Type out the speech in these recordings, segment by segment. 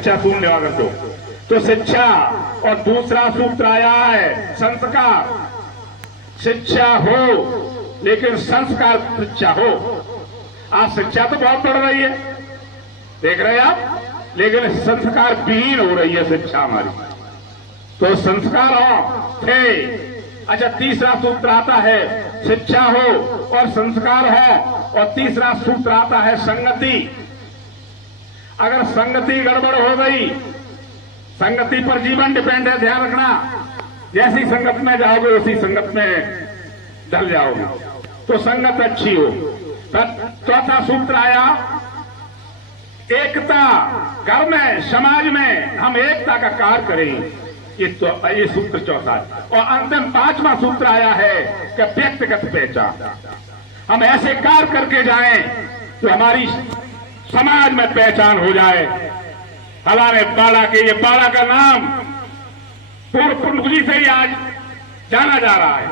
अच्छा सुन लेवा कर तो शिक्षा, और दूसरा सूत्र आया है संस्कार। शिक्षा हो लेकिन संस्कार शिक्षा हो। आज शिक्षा तो बहुत बढ़ रही है, देख रहे हैं आप, लेकिन संस्कार विहीन हो रही है शिक्षा हमारी। तो संस्कार हो थे। अच्छा, तीसरा सूत्र आता है शिक्षा हो और संस्कार हो, और तीसरा सूत्र आता है संगति। अगर संगति गड़बड़ हो गई, संगति पर जीवन डिपेंड है, ध्यान रखना। जैसी संगत में जाओगे उसी संगत में ढल जाओगे। तो संगत अच्छी हो। चौथा सूत्र आया एकता। घर में, समाज में हम एकता का कार्य करें, ये सूत्र चौथा है। और अंतिम पांचवा सूत्र आया है कि व्यक्तिगत पहचान। हम ऐसे कार्य करके जाएं तो हमारी समाज में पहचान हो जाए। हमारे बाड़ा के, ये बाड़ा का नाम पूर्व प्रमुख जी से ही आज जाना जा रहा है।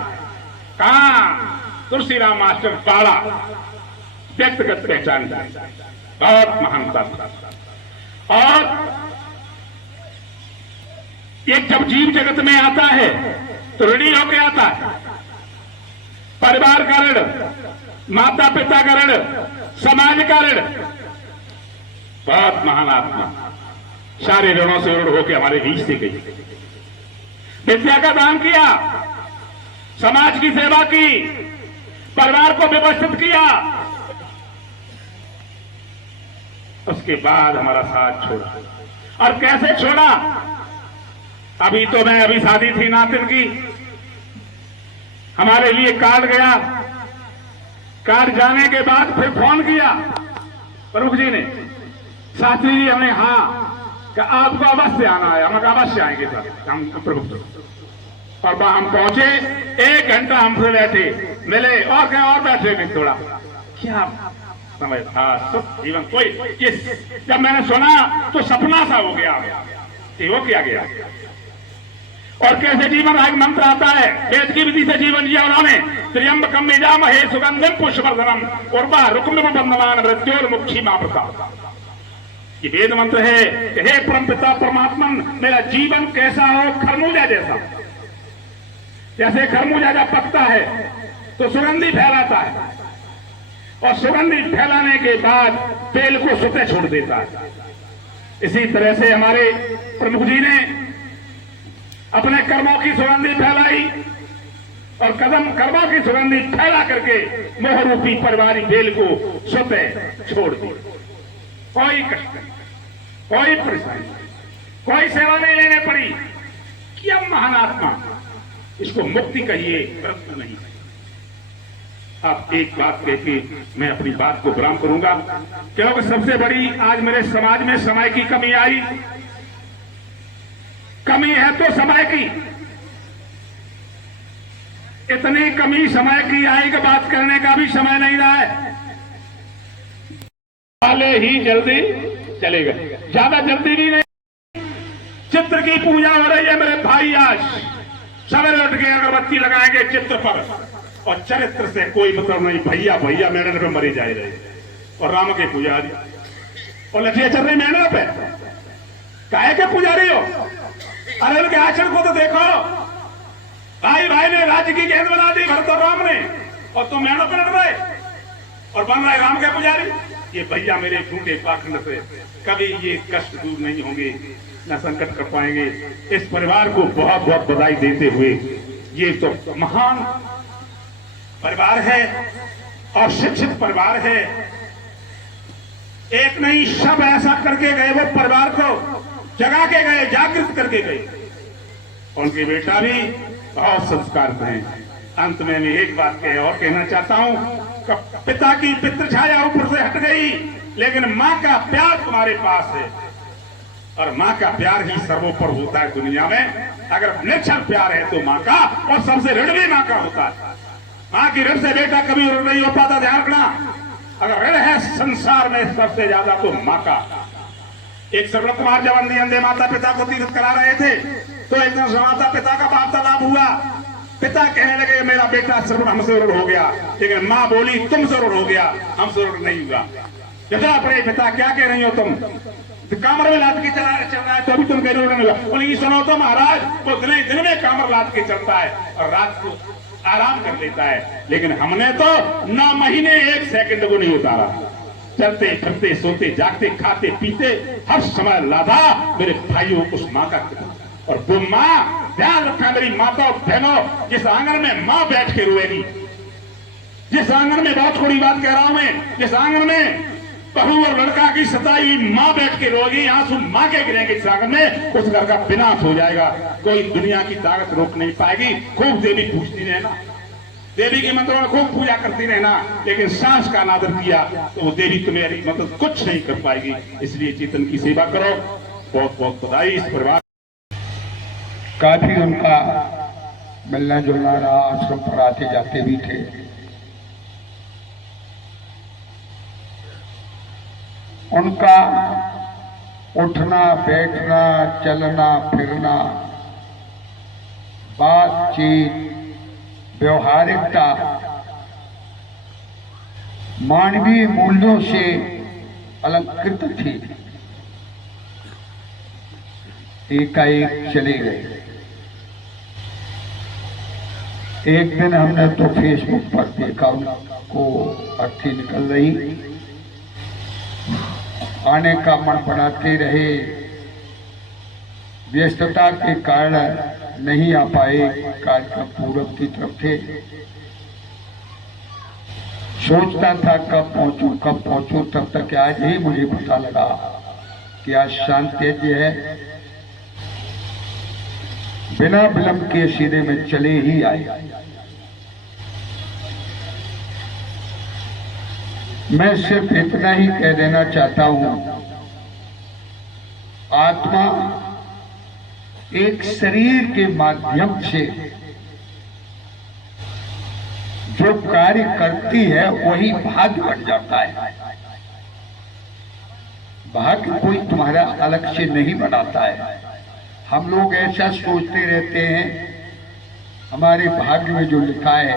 कहां? तुलसीराम मास्टर बाड़ा, व्यक्तिगत पहचान बहुत महानता। और ये जब जीव जगत में आता है तो ऋणी होकर आता है। परिवार का ऋण, माता पिता का ऋण, समाज का ऋण। बहुत महान आत्मा सारे ऋणों से ऋण होकर हमारे बीच से गई। विद्या का दान किया, समाज की सेवा की, परिवार को व्यवस्थित किया, उसके बाद हमारा साथ छोड़ा। और कैसे छोड़ा? अभी तो मैं अभी शादी थी नातिन की, हमारे लिए कार्ड गया। कार्ड जाने के बाद फिर फोन किया प्रमुख जी ने, शास्त्री जी हमें हाँ कि आपको अवश्य आना है। हम अवश्य आएंगे सर, हम प्रमुख। और हम पहुंचे, 1 घंटा हमसे बैठे, मिले और कहीं और बैठे नहीं थोड़ा। क्या समय था, सुख जीवन कोई। ये जब मैंने सुना तो सपना सा हो गया कि वो किया गया। और कैसे जीवन का एक मंत्र आता है, वेद की विधि से जीवन जिया उन्होंने। त्र्यंबकम यजामहे सुगंधिम पुष्पवर्धनम उर्वा रुक्मिणीव बंधनान् मृत्योर्मुक्षी मामृता। ये वेद मंत्र है कि हे परमपिता परमात्मन, मेरा जीवन कैसा हो, खरबूजा जैसा। जैसे खरबूजा जब पकता है तो सुगंधी फैलाता है, और सुगंधी फैलाने के बाद तेल को सुते छोड़ देता है। इसी तरह से हमारे प्रमुख जी ने अपने कर्मों की सुगंधी फैलाई, और कदम कर्मों की सुगंधी फैला करके मोहरूपी परिवारी बेल को सुते छोड़ दी। कोई कष्ट नहीं, कोई परेशानी, कोई सेवा नहीं लेने पड़ी। क्या महान आत्मा! इसको मुक्ति कहिए, व्रत नहीं। आप एक बात कह के मैं अपनी बात को विराम करूंगा, क्योंकि सबसे बड़ी आज मेरे समाज में समय की कमी आई। कमी है तो समय की, इतनी कमी समय की आई कि बात करने का भी समय नहीं रहा है। वाले ही जल्दी चले गए, ज्यादा जल्दी भी नहीं। चित्र की पूजा हो रही है मेरे भाई, आज सवेरे उठ के अगरबत्ती लगाएंगे चित्र पर, और चरित्र से कोई मतलब नहीं। भैया भैया मेहनत पे मरी जाए रहे, और राम के पुजारी और लठिया चल रही मेहनत पे। काहे के पुजारी हो? अरे उनके आचरण को तो देखो। भाई भाई ने राज्य की गेंद बना दी भरत और राम ने, और तुम मेहनत पे लड़ रहे और बन रहे राम के पुजारी। ये भैया मेरे झूठे पाखंड से कभी ये कष्ट दूर नहीं होंगे, न संकट कर पाएंगे। इस परिवार को बहुत बहुत बधाई देते हुए, ये तो महान परिवार है और शिक्षित परिवार है। एक नहीं, सब ऐसा करके गए, वो परिवार को जगा के गए, जागृत करके गए। उनके बेटा भी बहुत संस्कार हैं। अंत में मैं एक बात और कहना चाहता हूं, पिता की पितृ छाया ऊपर से हट गई, लेकिन मां का प्यार तुम्हारे पास है, और मां का प्यार ही सर्वोपर होता है दुनिया में। अगर निश्चल प्यार है तो मां का, और सबसे ऋण भी मां का होता है। मां की ऋण से बेटा कभी ऋण नहीं हो पाता, ध्यान रखना। अगर ऋण है संसार में सबसे ज्यादा तो मां का। एक श्रवण कुमार जब अंधे माता पिता को तीर्थ करा रहे थे, तो एक दिन माता पिता का वार्तालाप हुआ। पिता कहने लगे मेरा बेटा श्रवण हमसे ऋण हो गया, लेकिन मां बोली तुमसे ऋण हो गया, हमसे ऋण नहीं हुआ। जरा अपने पिता क्या कह रही हो तुम? तो कामर में लाद के चल रहा है तो अभी तुम कह रहे हो बोले ये सुनो तो महाराज वो दिन में कामर लाद के चलता है और रात को आराम कर लेता है, लेकिन हमने तो ना महीने 1 सेकंड को नहीं उतारा। चलते फिरते सोते जागते खाते पीते हर समय लादा मेरे भाइयों उस माँ का। और वो माँ, ध्यान रखना मेरी माता बहनों, जिस आंगन में माँ बैठ के रोएगी, जिस आंगन में, बहुत थोड़ी बात कह रहा हूं मैं, जिस आंगन में बहू और लड़का की सताई हुई माँ बैठ के रोएगी, आंसू माँ के गिरेंगे इस आंगन में, उस घर का विनाश हो जाएगा। कोई दुनिया की ताकत रोक नहीं पाएगी। खूब देवी पूछती रहना, देवी के मंत्रों में खूब पूजा करती रहना, लेकिन सांस का अनादर किया तो वो देवी तुम्हारी मदद कुछ नहीं कर पाएगी। इसलिए चेतन की सेवा करो। बहुत बहुत बधाई इस परिवार। काफी उनका मिलना जुलना रहा, आश्रम पर आते जाते भी थे। उनका उठना बैठना चलना फिरना, बातचीत, व्यवहारिकता मानवीय मूल्यों से अलंकृत थी। एकाएक चले गए। एक दिन हमने तो फेसबुक पर देखा उनको अर्थी निकल रही, आने का मन बनाते रहे, व्यस्तता के कारण नहीं आ पाए। कार्यक्रम पूरब की तरफ थे। सोचता था कब पहुंचूं, तब तक आज ही मुझे पता लगा कि आज शांत्यज्ञ है। बिना विलंब के सीधे में चले ही आए। मैं सिर्फ इतना ही कह देना चाहता हूं, आत्मा एक शरीर के माध्यम से जो कार्य करती है वही भाग्य बन जाता है। भाग्य कोई तुम्हारा अलग से नहीं बनाता है। हम लोग ऐसा सोचते रहते हैं हमारे भाग्य में जो लिखा है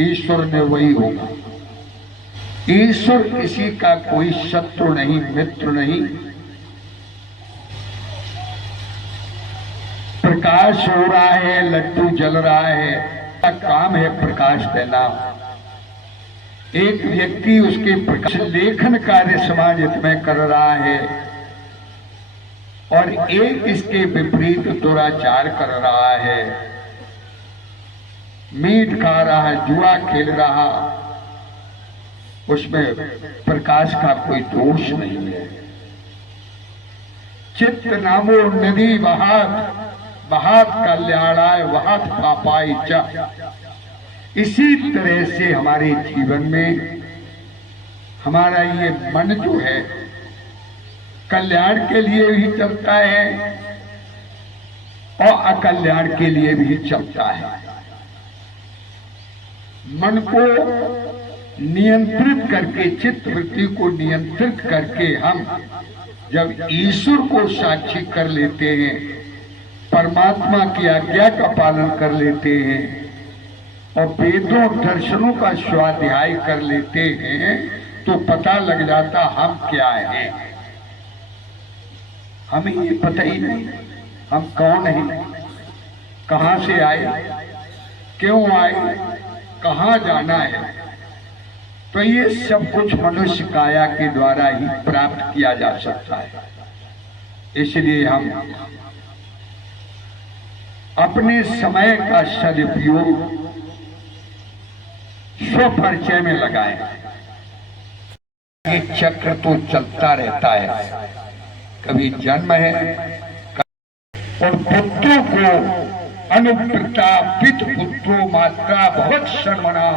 ईश्वर ने वही होगा। ईश्वर किसी का कोई शत्रु नहीं, मित्र नहीं। प्रकाश हो रहा है, लड्डू जल रहा है, का काम है प्रकाश देना। एक व्यक्ति उसके प्रकाश लेखन कार्य समाज हित में कर रहा है और एक इसके विपरीत दुराचार कर रहा है, मीट खा रहा है, जुआ खेल रहा। उसमें प्रकाश का कोई दोष नहीं है। चित्त नामो नदी बहात कल्याणाय वहात पापाय च। इसी तरह से हमारे जीवन में हमारा ये मन जो है कल्याण के लिए भी चलता है और अकल्याण के लिए भी चलता है। मन को नियंत्रित करके, चित्त वृत्ति को नियंत्रित करके हम जब ईश्वर को साक्षी कर लेते हैं, परमात्मा की आज्ञा का पालन कर लेते हैं और वेदों दर्शनों का स्वाध्याय कर लेते हैं, तो पता लग जाता हम क्या हैं। हमें ये पता ही नहीं हम कौन हैं, कहां से आए, क्यों आए, कहां जाना है। तो ये सब कुछ मनुष्य काया के द्वारा ही प्राप्त किया जा सकता है। इसलिए हम अपने समय का सदुपयोग स्वपरिचय में लगाएं। ये चक्र तो चलता रहता है, कभी जन्म है और पुत्रों को अनुपिता पित पुत्रो मात्रा बहुत शर्मणा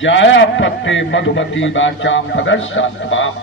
जाया पत्ते मधुमती वाचाम पदर्शांतवाम।